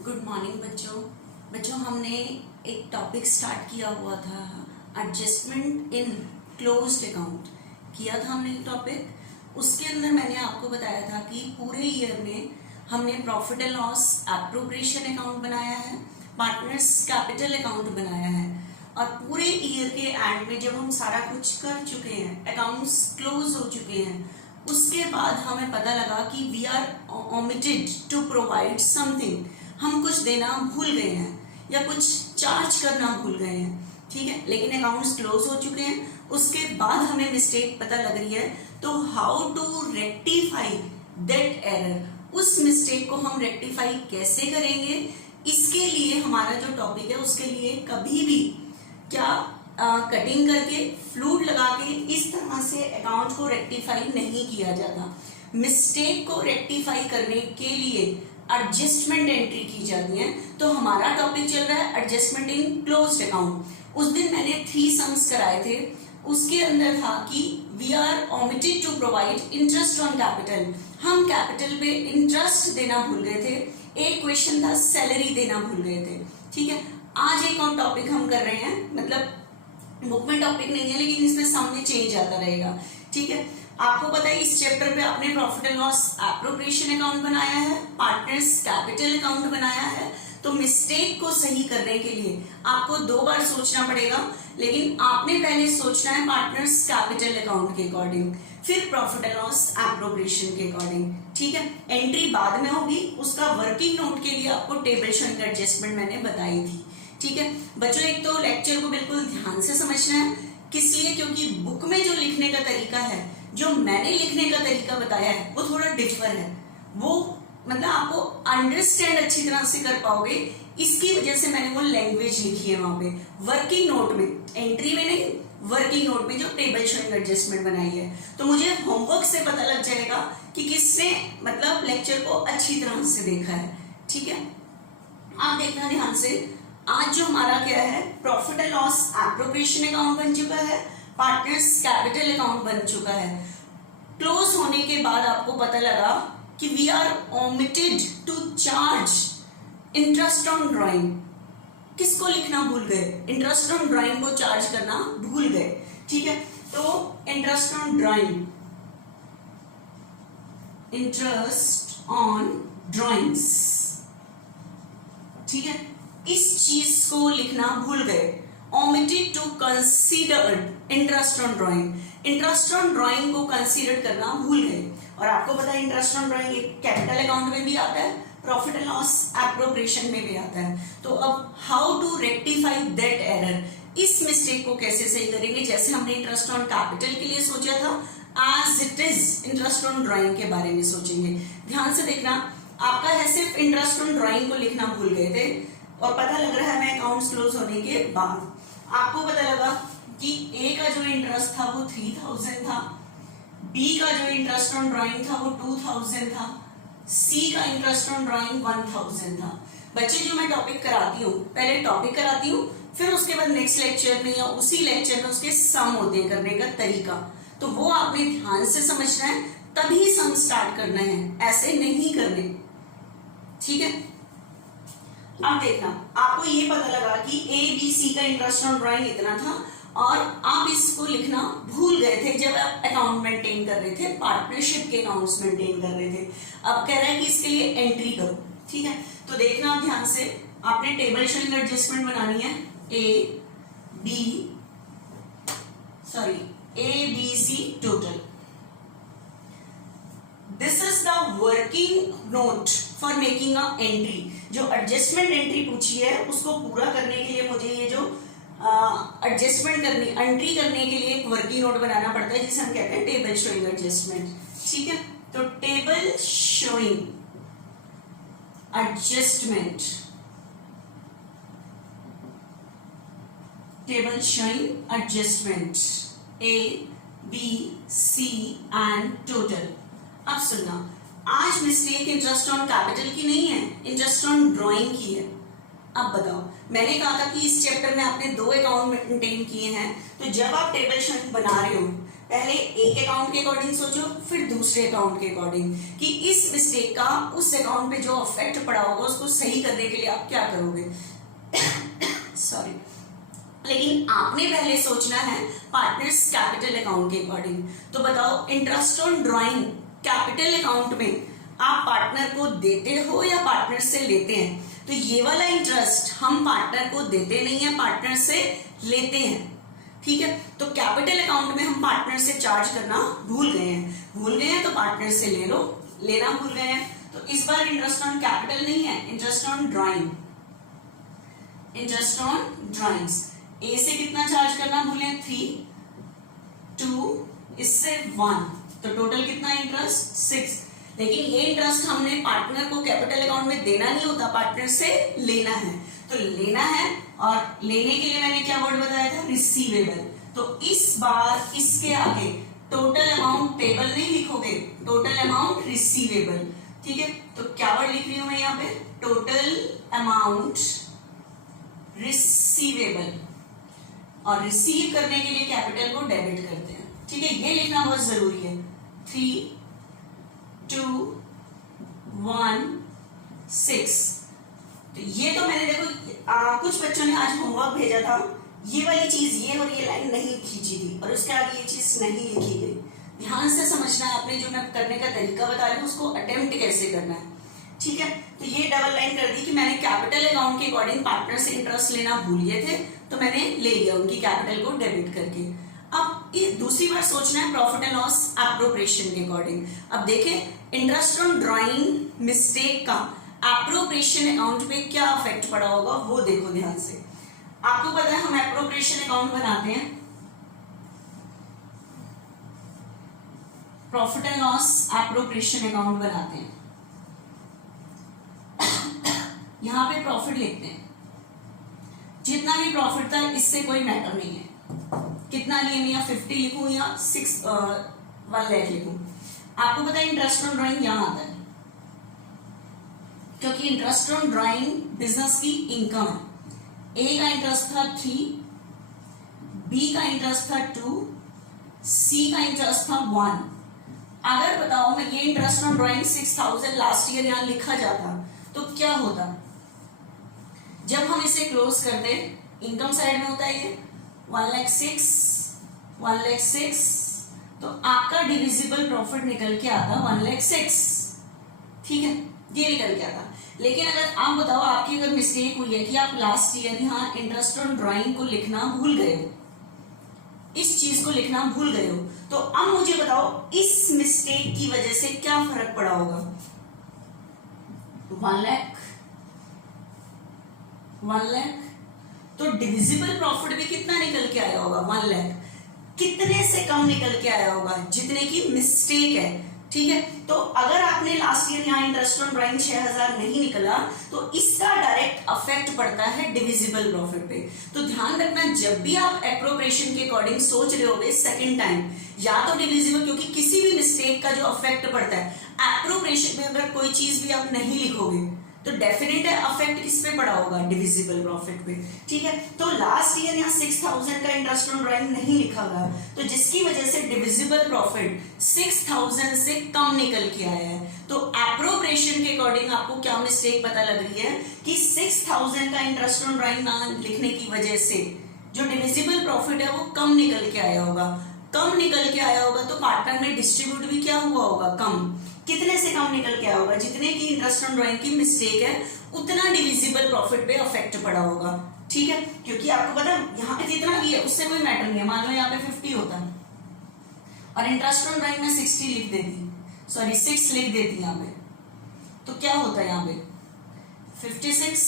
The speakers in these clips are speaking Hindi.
गुड मॉर्निंग बच्चों हमने एक टॉपिक स्टार्ट किया हुआ था एडजस्टमेंट इन क्लोज्ड अकाउंट किया था हमने एक टॉपिक। उसके अंदर मैंने आपको बताया था कि पूरे ईयर में हमने profit and loss appropriation account बनाया है, पार्टनर्स कैपिटल अकाउंट बनाया है, और पूरे ईयर के एंड में जब हम सारा कुछ कर चुके हैं, अकाउंट्स क्लोज हो चुके हैं, उसके बाद हमें पता लगा कि we are omitted to provide something, हम कुछ देना भूल गए हैं या कुछ चार्ज करना भूल गए हैं, ठीक है। लेकिन अकाउंट्स क्लोज हो चुके हैं, उसके बाद हमें मिस्टेक पता लग रही है, तो how to rectify that error, उस मिस्टेक को हम रेक्टिफाई कैसे करेंगे, इसके लिए हमारा जो टॉपिक है उसके लिए कभी भी क्या कटिंग करके फ्लूड लगा के इस तरह से अकाउंट को रेक्टिफाई नहीं किया जाता। मिस्टेक को रेक्टिफाई करने के लिए एडजस्टमेंट एंट्री की जाती है। तो हमारा टॉपिक चल रहा है एडजस्टमेंट इन क्लोज्ड अकाउंट। उस दिन मैंने 3 सम्स कराए थे, उसके अंदर था कि we are omitted to provide interest on capital, हम कैपिटल पे इंटरेस्ट देना भूल गए थे। एक क्वेश्चन था सैलरी देना भूल गए थे, ठीक है। आज एक और टॉपिक हम कर रहे हैं, मतलब बुक में टॉपिक नहीं है लेकिन इसमें सामने चेंज आता रहेगा, ठीक है। आपको पता है इस चैप्टर पे आपने profit and loss appropriation account बनाया है, पार्टनर्स कैपिटल अकाउंट बनाया है। तो मिस्टेक को सही करने के लिए आपको 2 बार सोचना पड़ेगा, लेकिन आपने पहले सोचना है पार्टनर्स कैपिटल अकाउंट के अकॉर्डिंग, फिर प्रॉफिट एंड लॉस एप्रोप्रिएशन के अकॉर्डिंग, ठीक है। एंट्री बाद में होगी, उसका वर्किंग नोट के लिए आपको टेबल शोइंग एडजस्टमेंट मैंने बताई थी, ठीक है। बच्चों एक तो लेक्चर को बिल्कुल ध्यान से समझना है, किस लिए, क्योंकि बुक में जो लिखने का तरीका है, जो मैंने लिखने का तरीका बताया है, वो थोड़ा डिफर है। वो मतलब आपको अंडरस्टैंड अच्छी तरह से कर पाओगे, इसकी वजह से मैंने वो लैंग्वेज लिखी है वहां पे वर्किंग नोट में, एंट्री में नहीं, वर्किंग नोट में जो टेबल शोइंग एडजस्टमेंट बनाई है। तो मुझे होमवर्क से पता लग जाएगा कि किसने मतलब लेक्चर को अच्छी तरह से देखा है, ठीक है। आप देखना ध्यान से। आज जो हमारा क्या है, profit and loss appropriation account बन चुका है, पार्टनर्स कैपिटल अकाउंट बन चुका है। क्लोज होने के बाद आपको पता लगा कि we are omitted to charge interest on drawing. किसको लिखना भूल गए? इंटरेस्ट ऑन ड्राइंग को चार्ज करना भूल गए, ठीक है। तो interest on drawing, interest on drawings, ठीक है, इस चीज को लिखना भूल गए। Omitted to consider interest on drawing, interest on drawing को कंसीडर करना भूल गए। और आपको पता है इंटरेस्ट ऑन ड्राइंग एक कैपिटल अकाउंट में भी आता है, प्रॉफिट एंड लॉस एप्रोप्रिएशन में भी आता है। तो अब how to rectify that error, इस मिस्टेक को कैसे सही करेंगे। जैसे हमने इंटरेस्ट ऑन कैपिटल के लिए सोचा था, as it is interest on drawing के बारे में सोचेंगे। ध्यान से देखना, आपका है सिर्फ इंटरेस्ट ऑन ड्राइंग को लिखना भूल गए थे, और पता लग रहा है हमें अकाउंट्स क्लोज होने के बाद आपको पता लगा कि ए का जो इंटरेस्ट था वो 3000 था, बी का जो इंटरेस्ट ऑन ड्राइंग था वो 2000 था, सी का इंटरेस्ट ऑन ड्राइंग 1000 था। बच्चे जो मैं टॉपिक कराती हूँ, पहले टॉपिक कराती हूँ, फिर उसके बाद नेक्स्ट लेक्चर में या उसी लेक्चर में उसके सम होते हैं करने का तरीका, तो वो आपने ध्यान से समझना है, तभी सम स्टार्ट करना है, ऐसे नहीं करने, ठीक है। अब देखना, आपको ये पता लगा कि ए बी सी का इंटरेस्ट ऑन ड्राइंग इतना था, और आप इसको लिखना भूल गए थे जब आप अकाउंट मेंटेन कर रहे थे, पार्टनरशिप के अकाउंट्स मेंटेन कर रहे थे। अब कह रहा है कि इसके लिए एंट्री करो, ठीक है। तो देखना आप ध्यान से, आपने टेबल शोइंग एडजस्टमेंट बनानी है, A B C total. This is the working note for making a entry. जो एडजस्टमेंट एंट्री पूछी है उसको पूरा करने के लिए मुझे ये जो एडजस्टमेंट करनी, एंट्री करने के लिए एक वर्किंग नोट बनाना पड़ता है, जिसे हम कहते हैं टेबल शोइंग एडजस्टमेंट, ठीक है। तो table showing adjustment, table showing adjustment A B C and total. अब सुनना, आज मिस्टेक इंटरेस्ट ऑन कैपिटल की नहीं है, इंटरेस्ट ऑन ड्राइंग की है। अब बताओ, मैंने कहा था कि इस चैप्टर में आपने 2 अकाउंट मेंटेन किए हैं, तो जब आप टेबल शोइंग बना रहे हो, पहले एक अकाउंट के अकॉर्डिंग सोचो, फिर दूसरे अकाउंट के अकॉर्डिंग कि इस मिस्टेक का उस अकाउंट पे जो अफेक्ट पड़ा होगा उसको सही करने के लिए आप क्या करोगे। सॉरी, लेकिन आपने पहले सोचना है पार्टनर्स कैपिटल अकाउंट के अकॉर्डिंग। तो बताओ, interest on drawing capital account में आप पार्टनर को देते हो या पार्टनर से लेते हैं? तो ये वाला इंटरेस्ट हम पार्टनर को देते नहीं है, पार्टनर से लेते हैं, ठीक है। तो कैपिटल अकाउंट में हम पार्टनर से चार्ज करना भूल गए हैं तो पार्टनर से ले लो, लेना भूल गए हैं। तो इस बार इंटरेस्ट ऑन कैपिटल नहीं है, interest on drawing, interest on drawings. A से कितना चार्ज करना भूले? 3, 2, इससे 1, तो टोटल कितना इंटरेस्ट? 6। लेकिन ये इंटरेस्ट हमने पार्टनर को कैपिटल अकाउंट में देना नहीं होता, पार्टनर से लेना है। तो लेना है, और लेने के लिए मैंने क्या वर्ड बताया था? रिसीवेबल। तो इस बार इसके आगे टोटल अमाउंट टेबल नहीं लिखोगे, टोटल अमाउंट रिसीवेबल, ठीक है। तो क्या वर्ड लिख रही हूं मैं यहाँ पे? टोटल अमाउंट रिसीवेबल, और रिसीव करने के लिए कैपिटल को डेबिट करते हैं, ठीक है। ये लिखना बहुत जरूरी है। 3, 2, 1, 6। तो ये तो मैंने देखो कुछ बच्चों ने आज होमवर्क भेजा था, ये वाली चीज ये और ये लाइन नहीं खींची थी, और उसके आगे ये चीज नहीं लिखी गई। ध्यान से समझना है, आपने जो मैं करने का तरीका बता रही हूँ उसको अटेम्प्ट कैसे करना है, ठीक है। तो ये डबल लाइन कर दी कि मैंने कैपिटल अकाउंट के अकॉर्डिंग पार्टनर से इंटरेस्ट लेना भूल गए थे, तो मैंने ले लिया उनकी कैपिटल को डेबिट करके। अब ये दूसरी बार सोचना है प्रॉफिट एंड लॉस एप्रोप्रिएशन के अकॉर्डिंग। अब देखें, इंटरेस्ट ऑन ड्राइंग मिस्टेक का एप्रोप्रिएशन अकाउंट पे क्या अफेक्ट पड़ा होगा वो देखो ध्यान से। आपको पता है हम एप्रोप्रिएशन अकाउंट बनाते हैं, profit and loss appropriation account बनाते हैं। यहां पे प्रॉफिट लिखते हैं, जितना भी प्रॉफिट था इससे कोई मैटर नहीं है, कितना लिए मैं, या 50 लिखूं या 1 लाख लिखूं। आपको पता है इंटरेस्ट ऑन ड्राइंग यहां आता है, क्योंकि इंटरेस्ट ऑन ड्राइंग बिजनेस की इनकम है। ए का इंटरेस्ट था 3, बी का इंटरेस्ट था 2, सी का इंटरेस्ट था 1। अगर बताओ मैं ये interest on drawing 6000 last year यहां लिखा जाता तो क्या होता? जब हम इसे क्लोज करते, इनकम साइड में होता है ये 1,06,000, 1,06,000, तो आपका डिविजिबल प्रॉफिट निकल के आता 1,06,000, ठीक है, ये निकल के आता। लेकिन अगर आप बताओ आपकी अगर मिस्टेक हुई है कि आप लास्ट ईयर यहाँ इंटरेस्ट ऑन ड्राइंग को लिखना भूल गए हो, इस चीज को लिखना भूल गए हो, तो अब मुझे बताओ इस मिस्टेक की वजह से क्या फर्क पड़ा होगा? 1 लाख, 1 लाख। तो डिविजिबल प्रॉफिट भी कितना निकल के आया होगा? 1 लाख। कितने से कम निकल के आया होगा? जितने की मिस्टेक है, ठीक है। तो अगर आपने लास्ट ईयर यहाँ इंटरेस्ट ऑन ड्राइंग 6000 नहीं निकला तो इसका डायरेक्ट अफेक्ट पड़ता है डिविजिबल प्रॉफिट पे। तो ध्यान रखना, जब भी आप एप्रोप्रिएशन के अकॉर्डिंग सोच रहे होगे सेकंड टाइम, या तो डिविजिबल, क्योंकि किसी भी मिस्टेक का जो अफेक्ट पड़ता है एप्रोप्रिएशन में, अगर कोई चीज भी आप नहीं लिखोगे तो डेफिनेट है अफेक्ट किस पे पड़ा होगा? डिविजिबल प्रॉफिट पे, ठीक है। तो लास्ट ईयर यहाँ 6000 का इंटरेस्ट ऑन ड्राइंग नहीं लिखा गया, तो जिसकी वजह से डिविजिबल प्रॉफिट 6000 से कम निकल के आया है। तो एप्रोप्रिएशन के अकॉर्डिंग आपको क्या मिस्टेक पता लग रही है कि 6000 का इंटरेस्ट ऑन ड्राइंग ना लिखने की वजह से जो डिविजिबल प्रॉफिट है वो कम निकल के आया होगा। कम निकल के आया होगा तो पार्टनर में डिस्ट्रीब्यूट भी क्या हुआ होगा? कम। कितने से कम निकल के आया होगा? जितने की इंटरेस्ट ऑन ड्राइंग की मिस्टेक है उतना डिविजिबल प्रॉफिट पे अफेक्ट पड़ा होगा, ठीक है। क्योंकि आपको पता है यहाँ पे जितना भी है उससे कोई मैटर नहीं है। मान लो यहाँ पे 50 होता है और इंटरेस्ट ऑन ड्राइंग में 60 लिख देती, सॉरी 6 लिख देती यहाँ पे, तो क्या होता है यहाँ पे? 56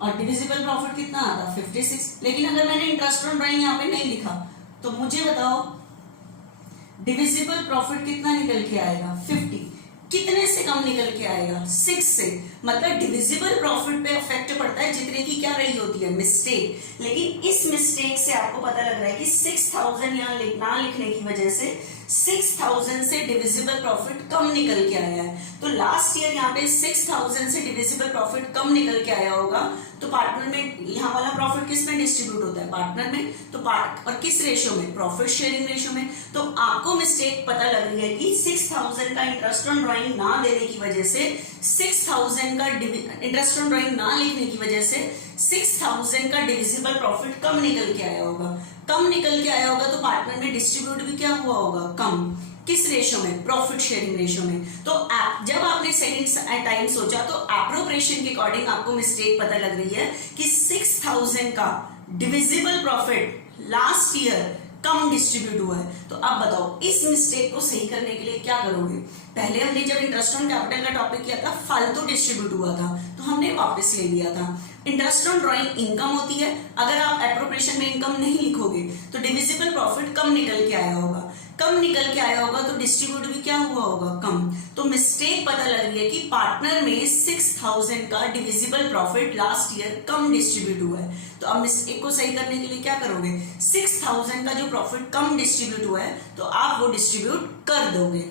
और डिविजिबल प्रॉफिट कितना आता? 56। लेकिन अगर मैंने इंटरेस्ट ऑन ड्राइंग यहाँ पे नहीं लिखा तो मुझे बताओ डिविजिबल प्रॉफिट कितना निकल के आएगा? 50। कितने से कम निकल के आएगा? 6 से। मतलब डिविजिबल प्रॉफिट पे अफेक्ट पड़ता है जितने की क्या रही होती है? मिस्टेक। लेकिन इस मिस्टेक से आपको पता लग रहा है कि 6000 यहाँ ना लिखने की वजह से 6000 से डिविजिबल प्रॉफिट कम निकल के आया है। तो लास्ट ईयर यहाँ पे 6000 से डिविजिबल प्रॉफिट कम निकल के आया होगा, तो पार्टनर में यहाँ वाला प्रॉफिट किस में डिस्ट्रीब्यूट होता है, पार्टनर में। तो पार्ट और किस रेशो में, प्रॉफिट शेयरिंग रेशो में। तो आपको मिस्टेक पता लग रही है कि 6000 का इंटरेस्ट ऑन ड्राइंग ना देने की वजह से, 6000 का इंटरेस्ट ऑन ड्राइंग ना लिखने की वजह से 6000 का डिविजिबल प्रॉफिट कम निकल के आया होगा। कम निकल के आया होगा तो पार्टनर में डिस्ट्रीब्यूट भी क्या हुआ होगा, कम। किस रेशो में, प्रॉफिट शेयरिंग रेशो में। तो जब आपने सेकंड टाइम सोचा तो एप्रोप्रिएशन के अकॉर्डिंग आपको मिस्टेक पता लग रही है कि 6000 का डिविजिबल प्रॉफिट लास्ट ईयर कम डिस्ट्रीब्यूट हुआ है। तो अब बताओ इस मिस्टेक को सही करने के लिए क्या करोगे। पहले हमने जब इंटरेस्ट ऑन कैपिटल का टॉपिक किया था, फालतू डिस्ट्रीब्यूट हुआ था तो हमने वापस ले लिया था। इंटरेस्ट ऑन ड्राइंग इनकम होती है, अगर आप एप्रोप्रिएशन में इनकम नहीं लिखोगे तो डिविजिबल प्रॉफिट कम निकल के आया होगा। कम निकल के आया होगा तो डिस्ट्रीब्यूट भी क्या हुआ होगा, कम। तो मिस्टेक पता लग रही है कि पार्टनर में 6000 का डिविजिबल प्रॉफिट लास्ट ईयर कम डिस्ट्रीब्यूट हुआ है। तो अब मिस्टेक को सही करने के लिए क्या करोगे, 6000 का जो प्रॉफिट कम डिस्ट्रीब्यूट हुआ है तो आप वो डिस्ट्रीब्यूट कर दोगे।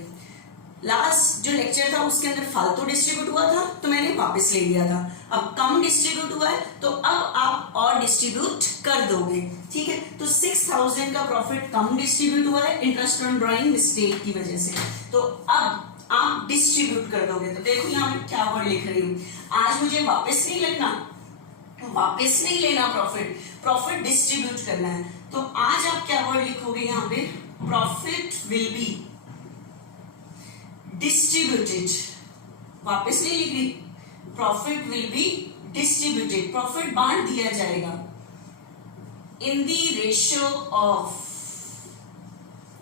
लास्ट जो लेक्चर था उसके अंदर फालतू डिस्ट्रीब्यूट हुआ था तो मैंने वापस ले लिया था। अब कम डिस्ट्रीब्यूट हुआ है तो अब आप और डिस्ट्रीब्यूट कर दोगे, ठीक है। तो 6000 का प्रॉफिट कम डिस्ट्रीब्यूट हुआ है इंटरेस्ट ऑन ड्राइंग मिस्टेक की वजह से, तो अब आप डिस्ट्रीब्यूट कर दोगे। तो देखो यहाँ मैं क्या वर्ड लिख रही हूँ, आज मुझे वापस नहीं लिखना, वापस नहीं लेना प्रॉफिट, प्रॉफिट डिस्ट्रीब्यूट करना है। तो आज आप क्या वर्ड लिखोगे यहाँ पे, प्रॉफिट विल बी डिस्ट्रीब्यूटेड। वापस नहीं लिख रही, profit will be distributed, profit बांट दिया जाएगा इन दी रेशियो ऑफ,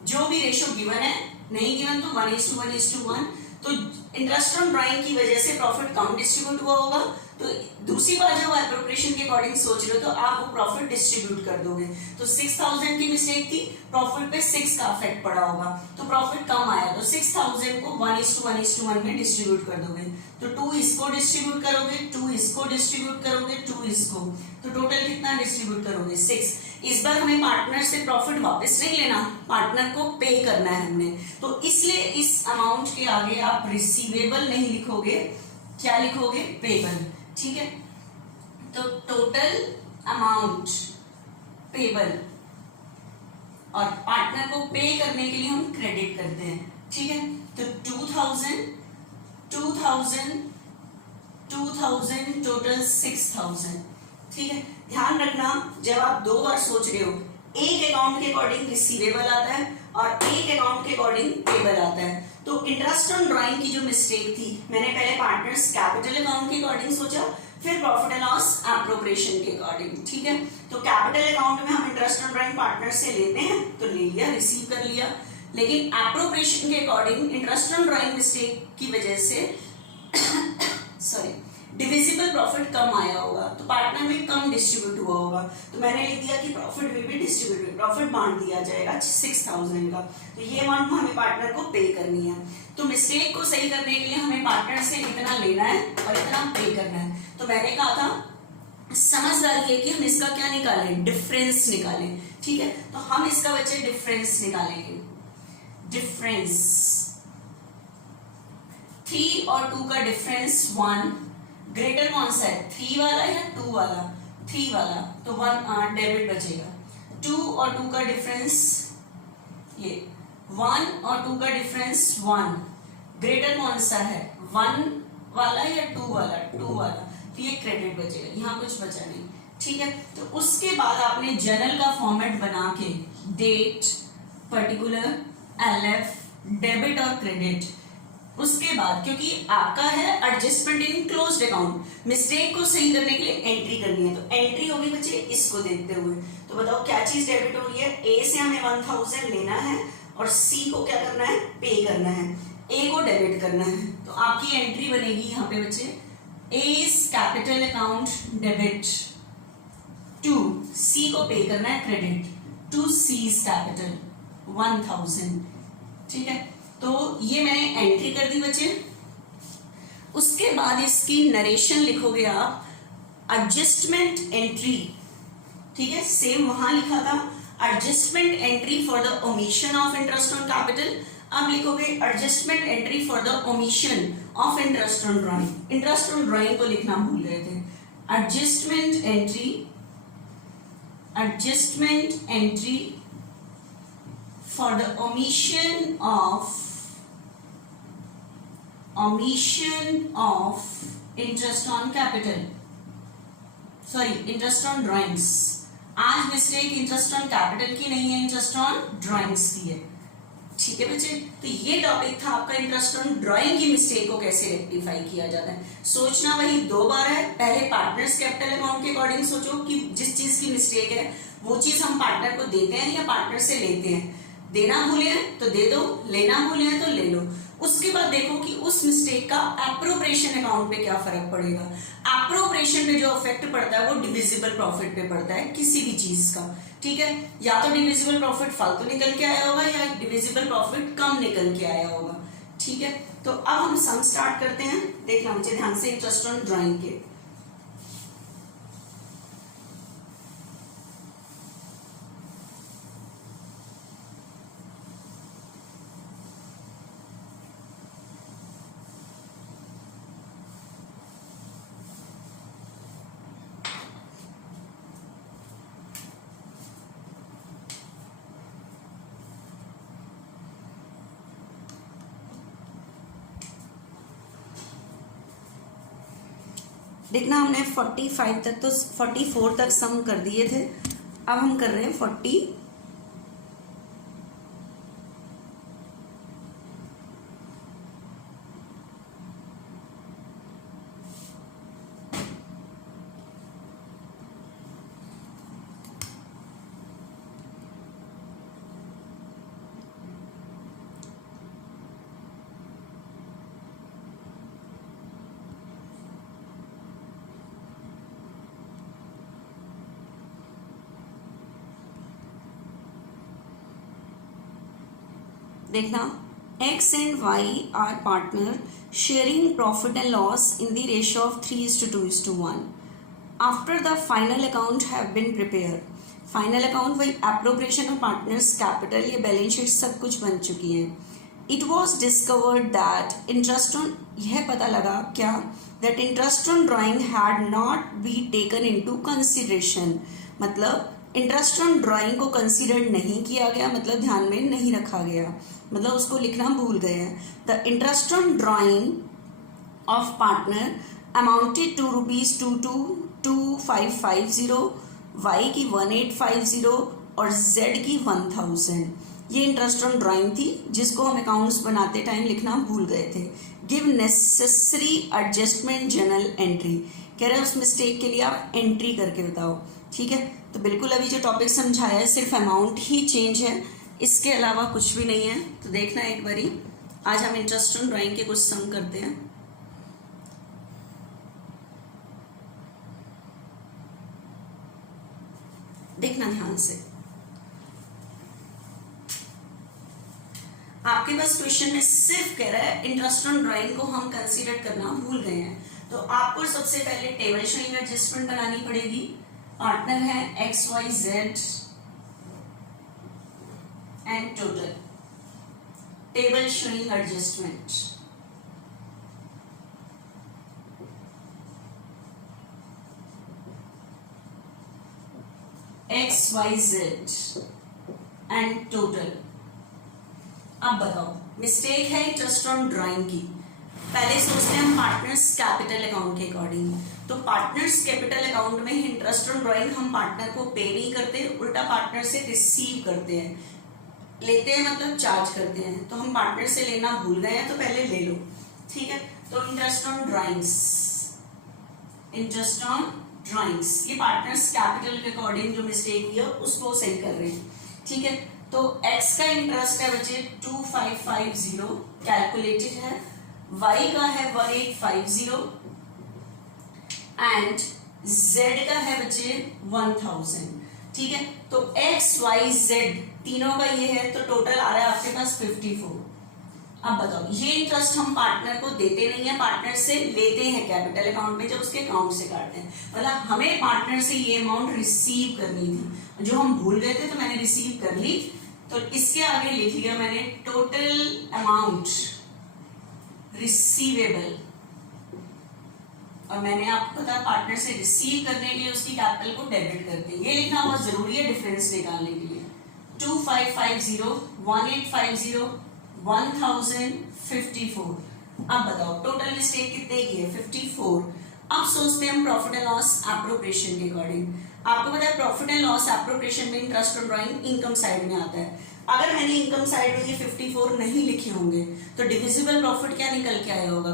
जो भी रेशियो गिवन है, नहीं गिवन तो 1:1:1। तो इंटरेस्ट ऑन ड्राइंग की वजह से प्रॉफिट कम डिस्ट्रीब्यूट हुआ होगा, तो दूसरी बार जब एप्रोप्रिएशन के अकॉर्डिंग सोच रहे हो तो आप वो प्रॉफिट डिस्ट्रीब्यूट कर दोगे। तो 6000 की मिस्टेक थी, प्रॉफिट पे 6 का इफेक्ट पड़ा होगा तो प्रॉफिट कम आया, तो 6000 को 1:1:1 में डिस्ट्रीब्यूट कर दोगे। तो 2 इसको डिस्ट्रीब्यूट करोगे, 2 इसको डिस्ट्रीब्यूट करोगे, 2 इसको, तो टोटल कितना डिस्ट्रीब्यूट करोगे, 6। इस बार हमें पार्टनर से प्रॉफिट वापस नहीं लेना, पार्टनर को पे करना है हमने, तो इसलिए इस अमाउंट के आगे आप रिसीवेबल नहीं लिखोगे, क्या लिखोगे, पेबल, ठीक है। तो टोटल अमाउंट पेबल, और पार्टनर को पे करने के लिए हम क्रेडिट करते हैं, ठीक है। तो 2000 टोटल 6000, ठीक है। ध्यान रखना जब आप दो बार सोच रहे हो, एक अकाउंट के अकॉर्डिंग रिसीवेबल आता है और एक अकाउंट के अकॉर्डिंग पेबल आता है। तो इंटरेस्ट ऑन ड्राइंग की जो मिस्टेक थी, मैंने पहले पार्टनर्स कैपिटल अकाउंट के अकॉर्डिंग सोचा, फिर प्रॉफिट एंड लॉस एप्रोप्रिएशन के अकॉर्डिंग, ठीक है। तो कैपिटल अकाउंट में हम इंटरेस्ट ऑन ड्राइंग पार्टनर से लेते हैं तो ले लिया, रिसीव कर लिया, लेकिन एप्रोप्रिएशन के according interest on drawing mistake की वजह से सॉरी डिविजिबल प्रॉफिट कम आया होगा, तो पार्टनर में कम डिस्ट्रीब्यूट हुआ होगा, तो मैंने लिख दिया कि profit will be distributed, profit बांट दिया जाएगा 6000 का। तो ये अमाउंट हमें पार्टनर को पे करनी है। तो मिस्टेक को सही करने के लिए हमें पार्टनर से इतना लेना है और इतना पे करना है। तो मैंने कहा था समझदारी है कि हम इसका क्या निकालें, डिफरेंस निकालें, ठीक है। तो हम इसका बच्चे डिफरेंस निकालेंगे। डिफरेंस 3 और 2 का डिफरेंस 1, ग्रेटर कौन सा है, 3 वाला या 2 वाला, 3 वाला, तो 1 डेबिट बचेगा। 2 और 2 का डिफरेंस ये 1 और 2 का डिफरेंस 1, ग्रेटर कौन सा है, 1 वाला या 2 वाला, 2 वाला, तो ये क्रेडिट बचेगा, यहाँ कुछ बचा नहीं, ठीक है। तो उसके बाद आपने जर्नल का फॉर्मेट बना के डेट, पर्टिकुलर, एलएफ, डेबिट और क्रेडिट, उसके बाद क्योंकि आपका है adjustment in closed account, mistake को सही करने के लिए एंट्री करनी है, तो एंट्री होगी बच्चे इसको देखते हुए। तो बताओ क्या चीज डेबिट हो रही है, ए से हमें 1000 लेना है और सी को क्या करना है, पे करना है, ए को डेबिट करना है। तो आपकी एंट्री बनेगी यहाँ पे बच्चे, as capital account debit to C को पे करना है क्रेडिट टू सीज कैपिटल 1000, ठीक है। तो ये मैंने एंट्री कर दी बच्चे। उसके बाद इसकी नरेशन लिखोगे आप, एडजस्टमेंट एंट्री, ठीक है, सेम वहां लिखा था adjustment entry for the omission of interest on capital. अब लिखोगे adjustment entry for the omission of interest on drawing. Interest on drawing को लिखना भूल गए थे। Adjustment entry for the omission of interest on capital, sorry interest on drawings। आज मिस्टेक इंटरेस्ट ऑन कैपिटल की नहीं है, इंटरेस्ट ऑन ड्राइंग्स की है। ठीक है बच्चे, तो ये टॉपिक था आपका इंटरेस्ट ऑन ड्राइंग की मिस्टेक को कैसे रेक्टिफाई किया जाता है। सोचना वही दो बार है, पहले पार्टनर्स कैपिटल अकाउंट के अकॉर्डिंग सोचो कि जिस चीज की मिस्टेक है वो चीज हम पार्टनर को देते हैं या पार्टनर से लेते हैं। देना भूले हैं तो दे दो, लेना भूले हैं तो ले लो। उसके बाद देखो कि उस मिस्टेक का एप्रोप्रिएशन अकाउंट पे क्या फर्क पड़ेगा। एप्रोप्रिएशन पे जो इफेक्ट पड़ता है वो डिविजिबल प्रॉफिट पे पड़ता है किसी भी चीज का। ठीक है, या तो डिविजिबल प्रॉफिट फालतू निकल के आया होगा या डिविजिबल प्रॉफिट कम निकल के आया होगा। ठीक है, तो अब हम सम स्टार्ट करते हैं। देखना मुझे ध्यान से इंटरेस्ट ऑन ड्राइंग के। देखना हमने 45 तक तो 44 तक सम कर दिए थे, अब हम कर रहे हैं 40। देखना x and y are partner sharing profit and loss in the ratio of 3:2:1. After the final account have been prepared, final account वही एप्रोप्रिएशन ऑफ पार्टनर्स कैपिटल, ये बैलेंस शीट सब कुछ बन चुकी है। It was discovered that interest on, यह पता लगा क्या, that interest on drawing had not be taken into consideration. मतलब इंटरेस्ट ऑन ड्राइंग को कंसिडर नहीं किया गया, मतलब ध्यान में नहीं रखा गया, मतलब उसको लिखना भूल गए हैं। The interest on drawing of partner amounted to ₹22,550, y की 1850 और z की 1000। ये इंटरेस्ट ऑन ड्राइंग थी जिसको हम अकाउंट्स बनाते टाइम लिखना भूल गए थे। Give necessary adjustment journal entry, कह रहे हैं उस मिस्टेक के लिए आप एंट्री करके बताओ। ठीक है, तो बिल्कुल अभी जो टॉपिक समझाया है सिर्फ अमाउंट ही चेंज है, इसके अलावा कुछ भी नहीं है। तो देखना एक बारी, आज हम इंटरेस्ट ऑन ड्राइंग के कुछ सम करते हैं। देखना ध्यान से, आपके पास क्वेश्चन में सिर्फ कह रहा है इंटरेस्ट ऑन ड्राइंग को हम कंसीडर करना भूल गए हैं, तो आपको सबसे पहले टेबल शोइंग एडजस्टमेंट बनानी पड़ेगी। पार्टनर है X Y Z and total, table showing adjustment. X Y Z and total. अब बताओ, मिस्टेक है इंटरेस्ट ऑन ड्राइंग की, पहले सोचते हैं हम पार्टनर्स कैपिटल अकाउंट के अकॉर्डिंग। तो पार्टनर्स कैपिटल अकाउंट में इंटरेस्ट ऑन ड्राइंग हम पार्टनर को पे नहीं करते, उल्टा पार्टनर से रिसीव करते हैं। लेते हैं मतलब चार्ज करते हैं, तो हम पार्टनर से लेना भूल गए हैं, तो पहले ले लो। ठीक है, तो interest on drawings, interest on drawings, ये पार्टनर्स कैपिटल के अकॉर्डिंग जो मिस्टेक हुई है उसको सही कर रहे हैं। ठीक है, तो x का इंटरेस्ट है बच्चे 2550 कैलकुलेटेड है, y का है 1850 एंड z का है बच्चे 1000। ठीक है, तो x y z तीनों का ये है, तो टोटल आ रहा है आपके पास 54। अब बताओ, ये इंटरेस्ट हम पार्टनर को देते नहीं है, पार्टनर से लेते हैं कैपिटल अकाउंट में जब उसके अकाउंट से काटते हैं। मतलब हमें पार्टनर से ये अमाउंट रिसीव करनी थी, जो हम भूल गए थे, तो मैंने रिसीव कर ली। तो इसके आगे लिख लिया मैंने टोटल अमाउंट रिसीवेबल, और मैंने आपको बताया पार्टनर से रिसीव करने के लिए उसकी कैपिटल को डेबिट करते हैं। ये लिखना बहुत जरूरी है डिफरेंस निकालने के लिए। 2550, 1850, 1054। अब बताओ टोटल मिस्टेक कितने की है? 54। अब सोचते हैं हम प्रॉफिट एंड लॉस एप्रोप्रिएशन के अकॉर्डिंग। आपको पता है प्रॉफिट एंड लॉस एप्रोप्रिएशन में interest on drawing income side में आता है। अगर मैंने इनकम साइड में ये 54 नहीं लिखे होंगे तो डिविजिबल प्रॉफिट क्या निकल के आया होगा?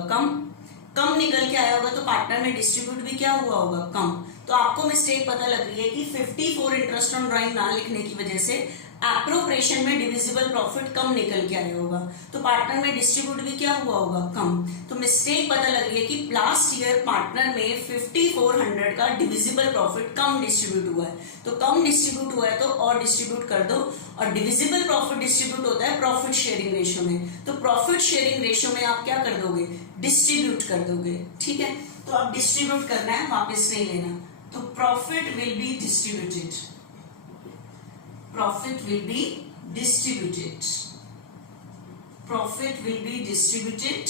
कम निकल के आया होगा, तो पार्टनर में डिस्ट्रीब्यूट भी क्या हुआ होगा? कम। तो आपको मिस्टेक पता लग रही है कि 54 इंटरेस्ट ऑन ड्राइंग ना लिखने की वजह से एप्रोप्रिएशन में डिविजिबल प्रॉफिट कम निकल के आया होगा, तो पार्टनर में डिस्ट्रीब्यूट भी क्या हुआ होगा? कम। तो मिस्टेक पता लग रही है कि लास्ट ईयर पार्टनर में 5400 का डिविजिबल प्रॉफिट कम डिस्ट्रीब्यूट हुआ है। तो कम डिस्ट्रीब्यूट हुआ है तो और डिस्ट्रीब्यूट कर दो, और डिविजिबल प्रॉफिट डिस्ट्रीब्यूट होता है प्रॉफिट शेयरिंग रेशियो में। तो प्रॉफिट शेयरिंग रेशियो में आप क्या कर दोगे? डिस्ट्रीब्यूट कर दोगे। ठीक है, तो अब डिस्ट्रीब्यूट करना है, वापस नहीं लेना। तो profit will be distributed, profit will be distributed, profit will be distributed।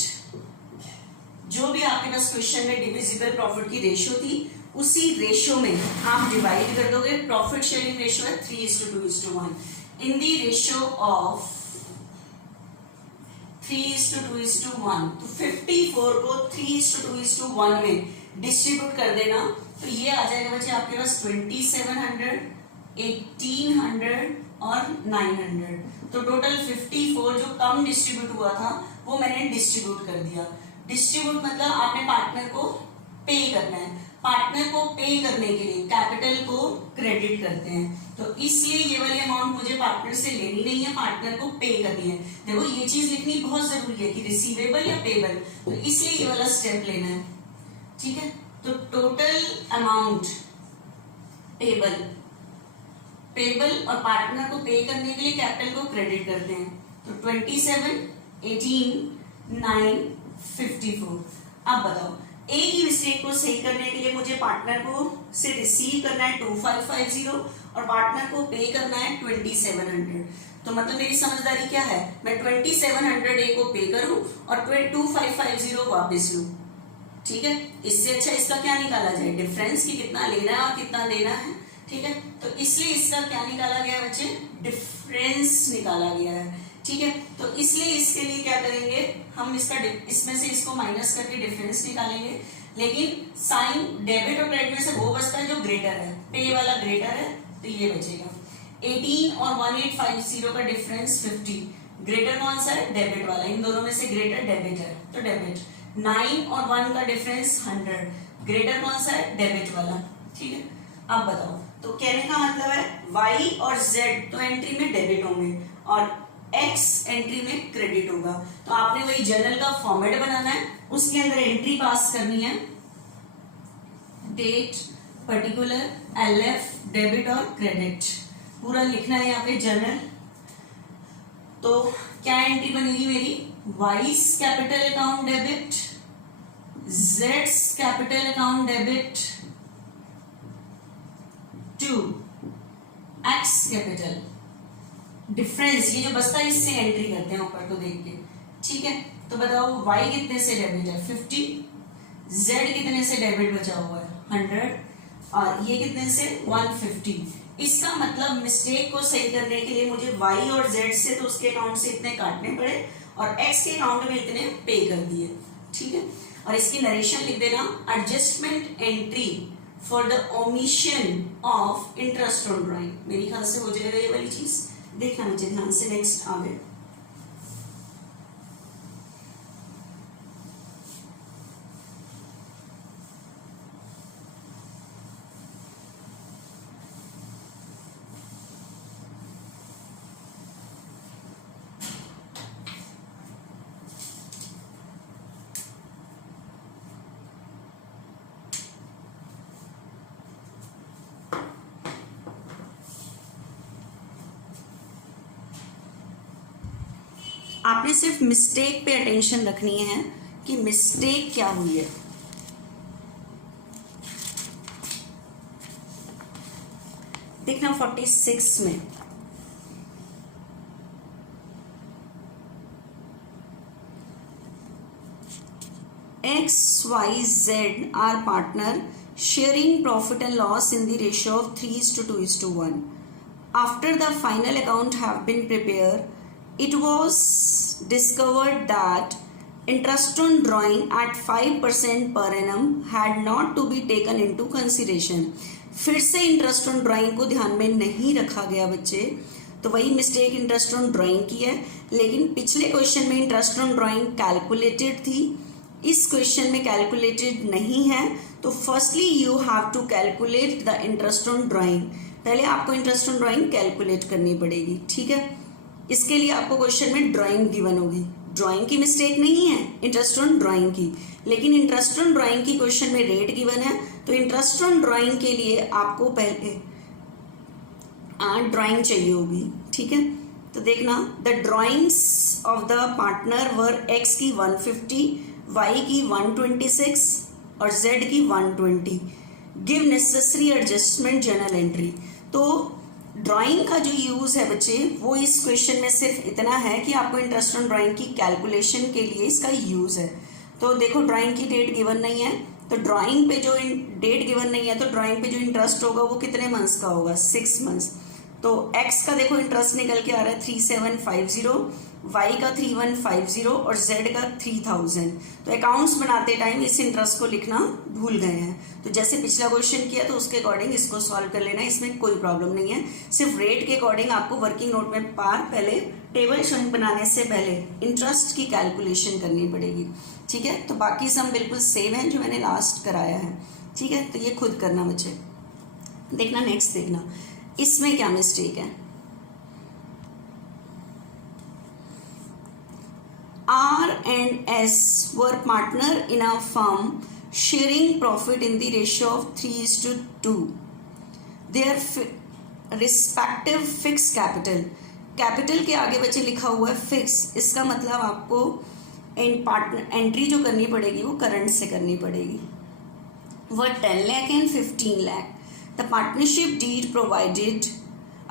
जो भी आपके पास क्वेश्चन में डिविजिबल प्रॉफिट की रेशियो थी उसी रेशियो में आप डिवाइड कर दोगे। प्रॉफिट शेयरिंग रेशियो है 3:2:1। इन दी रेशियो ऑफ 3:2:1, तो 54 को 3:2:1 में डिस्ट्रीब्यूट कर देना, तो ये आ जाएगा बच्चे आपके पास 2700, 1800 और 900। तो टोटल 54 जो कम डिस्ट्रीब्यूट हुआ था वो मैंने डिस्ट्रीब्यूट कर दिया। डिस्ट्रीब्यूट मतलब आपने पार्टनर को पे करना है। पार्टनर को पे करने के लिए कैपिटल को क्रेडिट करते हैं, तो इसलिए ये वाली अमाउंट मुझे पार्टनर से लेनी नहीं है, पार्टनर को पे करनी है। देखो ये चीज लिखनी बहुत जरूरी है कि रिसीवेबल या पेबल, तो इसलिए ये वाला स्टेप लेना है। ठीक है, तो टोटल अमाउंट पेबल और पार्टनर को पे करने के लिए कैपिटल को क्रेडिट करते हैं, तो 27, 18, 9, 54। अब बताओ ए की मिस्टेक को सही करने के लिए मुझे पार्टनर को से रिसीव करना है 2550 और पार्टनर को पे करना है 2700। तो मतलब मेरी समझदारी क्या है? मैं 2700 ए को पे करूं और 2550 वापस लूं। ठीक है, इससे अच्छा इसका क्या निकाला जाए? डिफरेंस की कितना लेना है और कितना देना है। ठीक है, तो इसलिए इसका क्या निकाला गया बच्चे? डिफरेंस निकाला गया है। ठीक है, तो इसलिए इसके लिए क्या करेंगे हम? इसमें से इसको माइनस करके डिफरेंस निकालेंगे, लेकिन साइन डेबिट और क्रेडिट में से वो बचता है जो ग्रेटर है, पे वाला ग्रेटर है, तो ये बचेगा। 18 और 1850 का डिफरेंस 50, ग्रेटर कौन सा है? डेबिट वाला। इन दोनों में से ग्रेटर डेबिट है, तो डेबिट। 9 और 1 का डिफरेंस 100, ग्रेटर कौन सा है? डेबिट वाला। ठीक है, अब बताओ, तो कहने का मतलब है y और z तो एंट्री में डेबिट होंगे और x एंट्री में क्रेडिट होगा। तो आपने वही जर्नल का फॉर्मेट बनाना है, उसके अंदर एंट्री पास करनी है, डेट, पर्टिकुलर, LF, डेबिट और क्रेडिट, पूरा लिखना है यहाँ पे जर्नल। तो क्या एंट्री बनेगी मेरी? y's capital account debit, z's capital account debit to x capital. Difference ये जो बचता है इससे एंट्री करते हैं ऊपर को देख के। ठीक है, तो बताओ y कितने से डेबिट है? 50, z कितने से डेबिट बचा हुआ है? 100, और ये कितने से? 150। इसका मतलब मिस्टेक को सही करने के लिए मुझे y और z से तो उसके अकाउंट से इतने काटने पड़े और x के अकाउंट में इतने पे कर दिए। ठीक है, और इसकी नरेशन लिख देना, adjustment entry for the omission of interest on drawing. मेरी ख्याल से हो जाएगा ये वाली चीज, देखना मुझे ध्यान से। नेक्स्ट आगे आपने सिर्फ मिस्टेक पे अटेंशन रखनी है कि मिस्टेक क्या हुई है। देखना 46 में XYZ are partner sharing profit and loss in the ratio of 3:2:1. After the final account have been prepared, it was discovered that interest on drawing at 5% per annum had not to be taken into consideration. फिर से इंटरेस्ट ऑन ड्राइंग को ध्यान में नहीं रखा गया बच्चे, तो वही मिस्टेक इंटरेस्ट ऑन ड्राइंग की है। लेकिन पिछले क्वेश्चन में इंटरेस्ट ऑन ड्राइंग कैलकुलेटेड थी, इस क्वेश्चन में कैलकुलेटेड नहीं है। तो firstly you have to calculate the interest on drawing. पहले आपको इंटरेस्ट ऑन ड्राइंग कैलकुलेट करनी पड़ेगी, ठीक है। इसके लिए आपको क्वेश्चन में ड्राइंग गिवन होगी, ड्राइंग की मिस्टेक नहीं है, इंटरेस्ट ऑन ड्राइंग की। लेकिन इंटरेस्ट ऑन ड्राइंग की क्वेश्चन में रेट गिवन है, तो इंटरेस्ट ऑन ड्राइंग के लिए आपको पहले ड्राइंग चाहिए होगी, ठीक है। तो देखना the drawings of the partner were x की 150, वाई की 126 और जेड की 120। Give necessary adjustment journal entry. तो ड्राइंग का जो यूज़ है बच्चे वो इस क्वेश्चन में सिर्फ इतना है कि आपको इंटरेस्ट ऑन ड्राइंग की कैलकुलेशन के लिए इसका यूज़ है। तो देखो ड्राइंग की डेट गिवन नहीं है, तो ड्राइंग पे जो डेट गिवन नहीं है तो ड्राइंग पे जो इंटरेस्ट होगा वो कितने मंथ्स का होगा, 6 मंथ्स। तो एक्स का देखो इंटरेस्ट निकल के आ रहा है 3750, वाई का 3150 और जेड का 3000। तो अकाउंट्स बनाते टाइम इस इंटरेस्ट को लिखना भूल गए हैं। तो जैसे पिछला क्वेश्चन किया तो उसके अकॉर्डिंग इसको सॉल्व कर लेना, इसमें कोई प्रॉब्लम नहीं है। सिर्फ रेट के अकॉर्डिंग आपको वर्किंग नोट में पहले टेबल शोइंग बनाने से पहले इंटरेस्ट की कैलकुलेशन करनी पड़ेगी, ठीक है। तो बाकी सम बिल्कुल सेम है जो मैंने लास्ट कराया है, ठीक है। तो ये खुद करना बच्चे। देखना नेक्स्ट, देखना इसमें क्या मिस्टेक है। R and S were partner in a firm sharing profit in the ratio of 3:2. Their respective fixed capital, capital के आगे बच्चे लिखा हुआ है फिक्स, इसका मतलब आपको एंट्री जो करनी पड़ेगी वो करंट से करनी पड़ेगी। वह 10 lakh and 15 lakh. The partnership deed provided,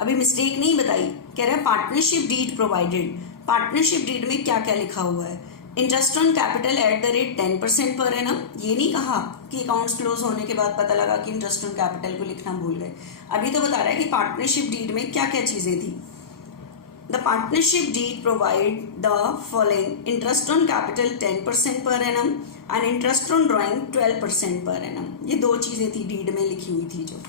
अभी मिस्टेक नहीं बताई, कह रहा है partnership deed provided. Partnership deed में क्या क्या लिखा हुआ है, interest on capital at the rate 10% per annum. ये नहीं कहा कि अकाउंट्स क्लोज होने के बाद पता लगा कि इंटरेस्ट ऑन कैपिटल को लिखना भूल गए। अभी तो बता रहा है कि पार्टनरशिप डीड में क्या क्या चीज़ें थी। The partnership deed provide the following, interest on capital 10% per annum and interest on drawing 12% per annum. ये दो चीज़ें थी डीड में लिखी हुई थी जो।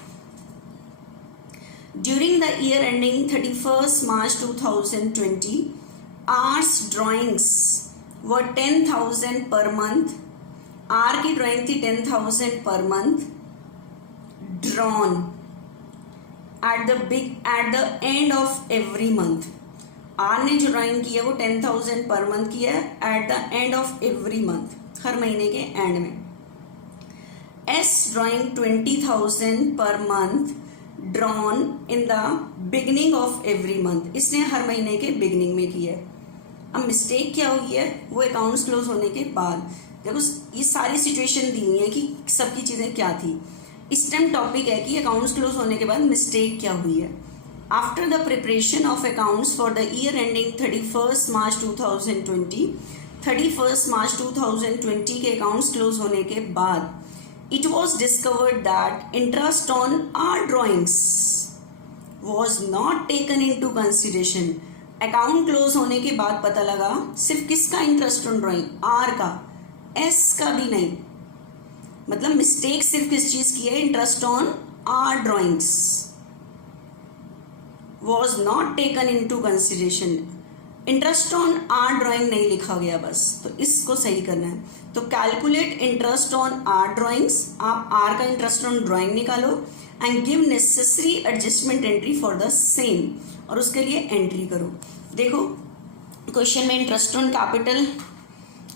During the year ending 31 March 2020, R's drawings were 10,000 per month. R की ड्राइंग थी 10,000 per month drawn at the end of every month. R ने जो ड्राइंग की है वो 10,000 per month की है at the end of every month, हर महीने के एंड में। S drawing 20,000 per month drawn in the beginning of every month, इसने हर महीने के बिगिनिंग में की है। अब मिस्टेक क्या हुई है वो अकाउंट्स क्लोज होने के बाद। देखो ये सारी सिचुएशन दी हुई है कि सबकी चीज़ें क्या थी। इस टाइम टॉपिक है कि अकाउंट्स क्लोज होने के बाद मिस्टेक क्या हुई है। After the preparation of accounts for the year ending 31 March 2020, 31 March 2020 के अकाउंट्स क्लोज होने के बाद it was discovered that interest on R drawings was not taken into consideration. Account close होने के बाद पता लगा सिर्फ किसका इंटरेस्ट ऑन ड्राइंग, आर का, एस का भी नहीं। मतलब मिस्टेक सिर्फ किस चीज की है, interest on R drawings was not taken into consideration. Interest on R drawing नहीं लिखा गया बस, तो इसको सही करना है। तो calculate interest on R drawings, आप आर का इंटरेस्ट ऑन ड्राइंग निकालो and give necessary adjustment entry for the same, और उसके लिए एंट्री करो। देखो क्वेश्चन में इंटरेस्ट ऑन कैपिटल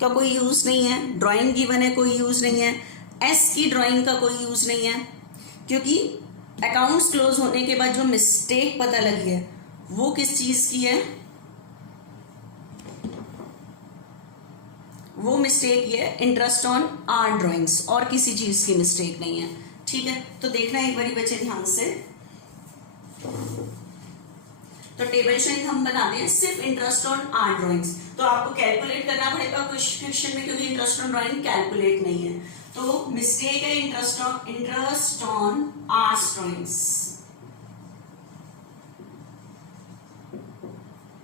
का कोई यूज़ नहीं है, ड्राइंग गिवन है कोई यूज़ नहीं है, एस की ड्राइंग का कोई यूज़ नहीं है, क्योंकि अकाउंट्स क्लोज होने के बाद जो मिस्टेक पता लगी है वो किस चीज़ की है, वो मिस्टेक ये है इंटरेस्ट ऑन आर्ट ड्राइंग्स, और किसी चीज की मिस्टेक नहीं है। ठीक है, तो देखना एक बारी बच्चे ध्यान से। तो टेबल शेयरिंग हम बनाते हैं सिर्फ इंटरेस्ट ऑन आर्ट ड्राइंग्स, तो आपको कैलकुलेट करना पड़ेगा क्वेश्चन में, क्योंकि इंटरेस्ट ऑन ड्राइंग कैलकुलेट नहीं है। तो मिस्टेक है इंटरेस्ट ऑन आर्ट्स ड्राइंग्स।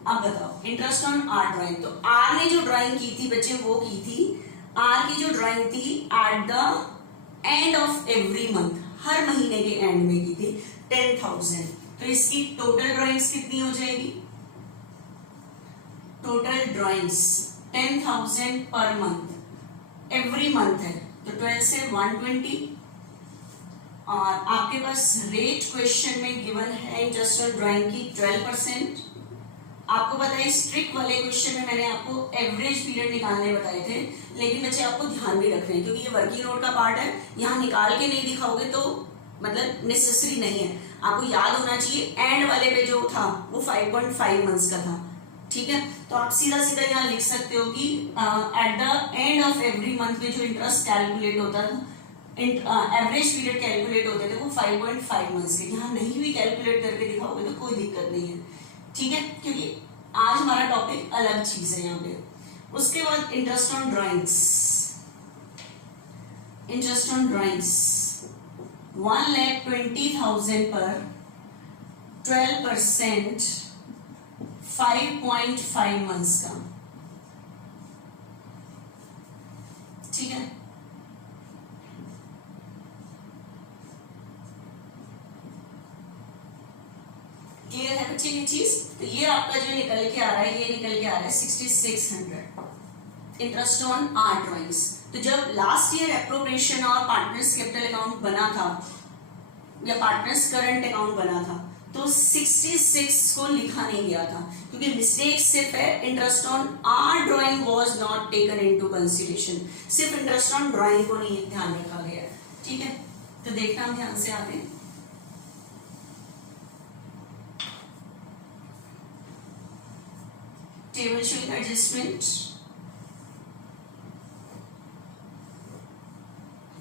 अब बताओ इंटरेस्ट ऑन आर्ट ड्राइंग, तो आर ने जो ड्राइंग की थी बच्चे वो की थी, आर की जो ड्राइंग थी at the end of every month, हर महीने के एंड में की थी 10,000। तो इसकी टोटल ड्राइंग्स कितनी हो जाएगी? Total drawings 10,000 per month, every month है तो 12 से 120। और आपके पास रेट क्वेश्चन में गिवन है इंटरेस्ट ऑन ड्राइंग की 12%। आपको पता है स्ट्रिक्ट वाले क्वेश्चन में मैंने आपको एवरेज पीरियड निकालने बताए थे, लेकिन बच्चे आपको ध्यान भी रखना है क्योंकि ये वर्किंग नोट का पार्ट है, यहाँ निकाल के नहीं दिखाओगे तो मतलब नेसेसरी नहीं है, आपको याद होना चाहिए। एंड वाले पे जो था वो 5.5 मंथ्स का था। ठीक है, तो आप सीधा सीधा यहाँ लिख सकते हो कि eight the end of every month में जो इंटरेस्ट कैलकुलेट होता था, एवरेज पीरियड कैलकुलेट होते थे वो 5.5 मंथ्स के। यहाँ नहीं भी कैलकुलेट करके दिखाओगे तो कोई दिक्कत नहीं है। ठीक है, क्योंकि आज हमारा टॉपिक अलग चीज है यहाँ पे। उसके बाद interest on drawings, interest on drawings 1,20,000 पर 12% 5.5 मंथ्स का। ठीक है, क्लियर है बच्चे ये चीज? तो ये आपका जो निकल के आ रहा है, ये निकल के आ रहा है 6600 इंटरेस्ट ऑन आर्ट ड्राइंग्स। तो जब लास्ट ईयर एप्रोप्रिएशन और पार्टनर्स कैपिटल अकाउंट बना था या पार्टनर्स करंट अकाउंट बना था तो 66 को लिखा नहीं गया था, क्योंकि मिस्टेक सिर्फ है interest on art drawing was not taken into consideration, सिर्फ इंटरेस्ट ऑन ड्राइंग को नहीं ध्यान रखा गया। ठीक है, तो देखना हम ध्यान से आगे। टेबल शोइंग एडजस्टमेंट,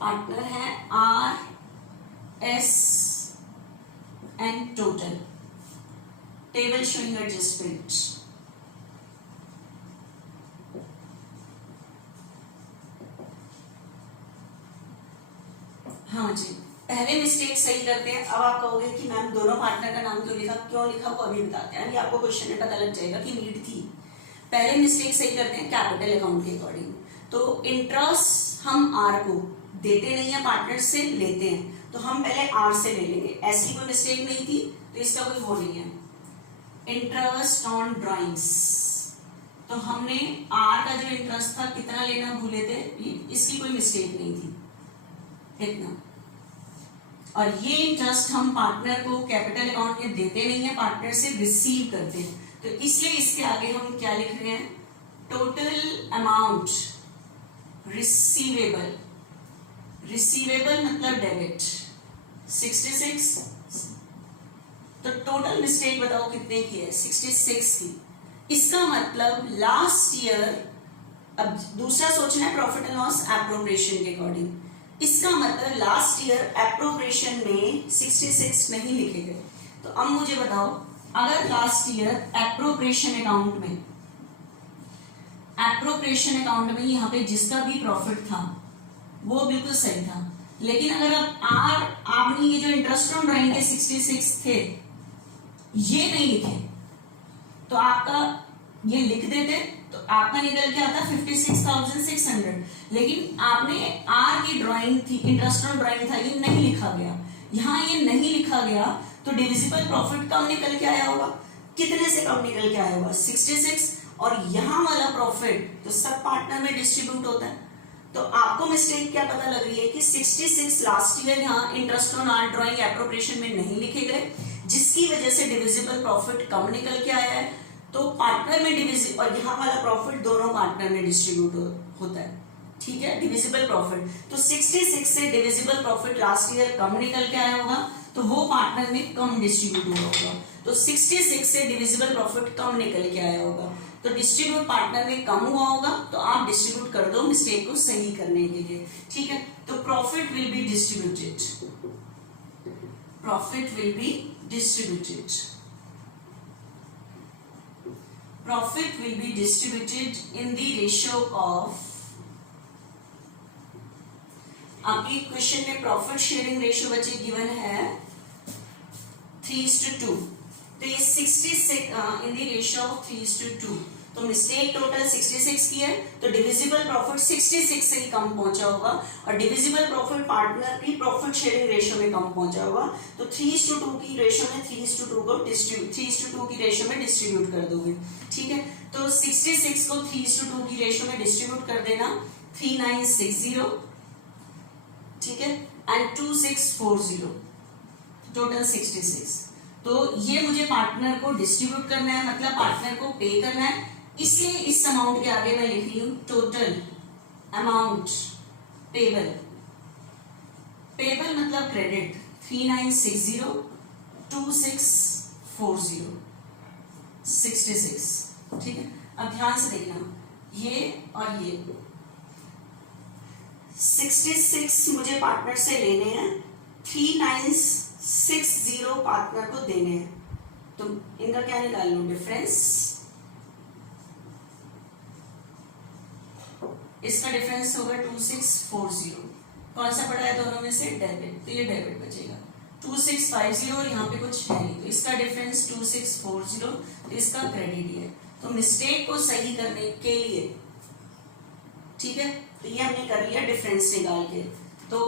पार्टनर है R S and total, table showing adjustment. हाँ जी, पहले मिस्टेक सही करते हैं। अब आप कहोगे कि मैम दोनों पार्टनर का नाम क्यों लिखा, क्यों लिखा वो अभी बताते हैं, आपको क्वेश्चन में पता लग जाएगा कि नीड थी। पहले मिस्टेक सही करते हैं कैपिटल अकाउंट के अकॉर्डिंग। तो इंटरेस्ट हम आर को देते नहीं है, पार्टनर से लेते हैं, तो हम पहले आर से ले लेंगे। ऐसी कोई मिस्टेक नहीं थी तो इसका कोई वो नहीं है। इंटरेस्ट ऑन ड्राइंग्स, तो हमने आर का जो इंटरेस्ट था कितना लेना भूले थे, इसकी कोई मिस्टेक नहीं थी इतना। और ये इंटरेस्ट हम पार्टनर को कैपिटल अकाउंट में देते नहीं है, पार्टनर से रिसीव करते हैं, तो इसलिए इसके आगे हम क्या लिख रहे हैं? टोटल अमाउंट रिसीवेबल, रिसीवेबल मतलब डेबिट 66। तो टोटल मिस्टेक बताओ कितने की है? 66 की। इसका मतलब लास्ट ईयर, अब दूसरा सोचना है प्रॉफिट एंड लॉस एप्रोप्रिएशन के अकॉर्डिंग। इसका मतलब लास्ट ईयर एप्रोप्रिएशन में 66 नहीं लिखे गए। तो अब मुझे बताओ, अगर लास्ट ईयर एप्रोप्रिएशन अकाउंट में यहाँ पे जिसका भी प्रॉफिट था वो बिल्कुल सही था, लेकिन अगर अब आपने ये जो इंटरेस्ट ऑन ड्राइंग के 66 थे ये नहीं लिखे तो आपका ये लिख देते तो आपका निकल के आता 56,600, लेकिन आपने आर की ड्राइंग थी, इंटरेस्ट ऑन ड्राइंग था, ये नहीं लिखा गया। यहाँ ये नहीं लिखा गया तो डिविजिबल प्रॉफिट कम निकल के आया होगा। कितने से कम निकल के आया होगा? 66। और यहाँ वाला प्रॉफिट तो सब पार्टनर में डिस्ट्रीब्यूट होता है। तो आपको मिस्टेक क्या पता लग रही है कि 66 लास्ट ईयर यहाँ interest on art drawing appropriation में नहीं लिखे गए, जिसकी वजह से डिविजिबल प्रॉफिट कम निकल के आया है। तो पार्टनर में डिविजिबल और यहाँ वाला प्रॉफिट दोनों पार्टनर में डिस्ट्रीब्यूट होता है। ठीक है, डिविजिबल प्रॉफिट। तो 66 से डिविजिबल प्रॉफिट लास्ट ईयर कम निकल के आया होगा तो वो पार्टनर में कम डिस्ट्रीब्यूट हुआ होगा। तो 66 से डिविजिबल प्रॉफिट कम निकल के आया होगा। तो डिस्ट्रीब्यूट पार्टनर में कम हुआ होगा तो आप डिस्ट्रीब्यूट कर दो मिस्टेक को सही करने के लिए, ठीक है। तो profit will be distributed, profit will be distributed, profit will be distributed in the ratio of, आपकी क्वेश्चन में प्रॉफिट शेयरिंग रेशियो बच्चे गिवन है 3:2, तो ये 66 इन द रेशियो ऑफ 3:2, तो मिस्टेक टोटल 66 की है, तो डिविजिबल प्रॉफिट 66 से ही कम पहुंचा होगा और डिविजिबल प्रॉफिट पार्टनर की प्रॉफिट शेयरिंग रेशियो में कम पहुंचा होगा। तो 3:2 की रेशियो में 3:2 को 3:2 की रेशियो में डिस्ट्रीब्यूट कर दोगे, ठीक है। तो 66 को 3:2 की रेशियो में डिस्ट्रीब्यूट कर देना, 3960, ठीक है, एंड 2640, टोटल 66। तो ये मुझे पार्टनर को डिस्ट्रीब्यूट करना है, मतलब पार्टनर को पे करना है, इसलिए इस अमाउंट के आगे मैं लिख रही हूं टोटल अमाउंट पेबल, पेबल मतलब क्रेडिट 3960 2640 66, ठीक है। अब ध्यान से देखना, ये और ये 66 मुझे पार्टनर से लेने हैं, 3960 पार्टनर को देने हैं, तो इनका क्या निकाल लूं, डिफरेंस, इसका डिफरेंस होगा 2640, कौन सा पड़ा है दोनों में से, डेबिट, तो ये डेबिट बचेगा। 2650 और यहाँ पे कुछ है नहीं, तो इसका डिफरेंस 2640, तो इसका क्रेडिट है। तो मिस्टेक को सही करने के लिए, ठीक है, तो ये हमने कर लिया डिफरेंस निकाल के। तो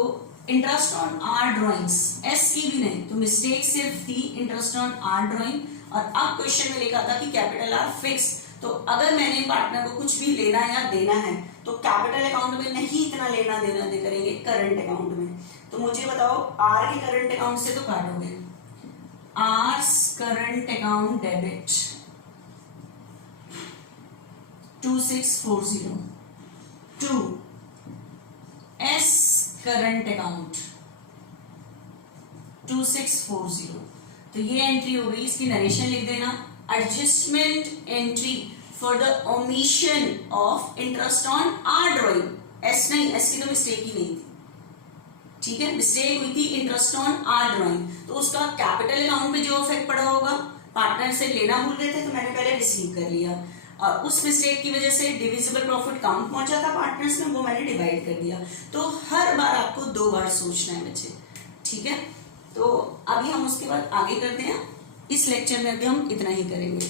interest on R drawings, S की भी नहीं, तो मिस्टेक सिर्फ थी इंटरेस्ट ऑन आर ड्रॉइंग, और अब क्वेश्चन में लिखा था कि कैपिटल आर फिक्स, तो अगर मैंने पार्टनर को कुछ भी लेना या देना है तो कैपिटल अकाउंट में नहीं इतना लेना देना दे करेंगे, करंट अकाउंट में। तो मुझे बताओ आर के करंट अकाउंट से तो काटोगे, R's current account debit 2640 to S current account 2640, तो ये एंट्री हो गई। इसकी नरेशन लिख देना, adjustment entry for the omission of interest on R drawing, S नहीं, एस की तो मिस्टेक ही नहीं थी, ठीक है, मिस्टेक हुई थी इंटरेस्ट ऑन आर ड्रॉइंग, तो उसका कैपिटल अकाउंट पे जो इफेक्ट पड़ा होगा, पार्टनर से लेना भूल गए थे तो मैंने पहले रिसीव कर लिया, और उस मिस्टेक की वजह से डिविजिबल प्रॉफिट कम पहुंचा था पार्टनर्स में, वो मैंने डिवाइड कर दिया। तो हर बार आपको 2 बार सोचना है बच्चे, ठीक है। तो अभी हम उसके बाद आगे करते हैं, इस लेक्चर में अभी हम इतना ही करेंगे।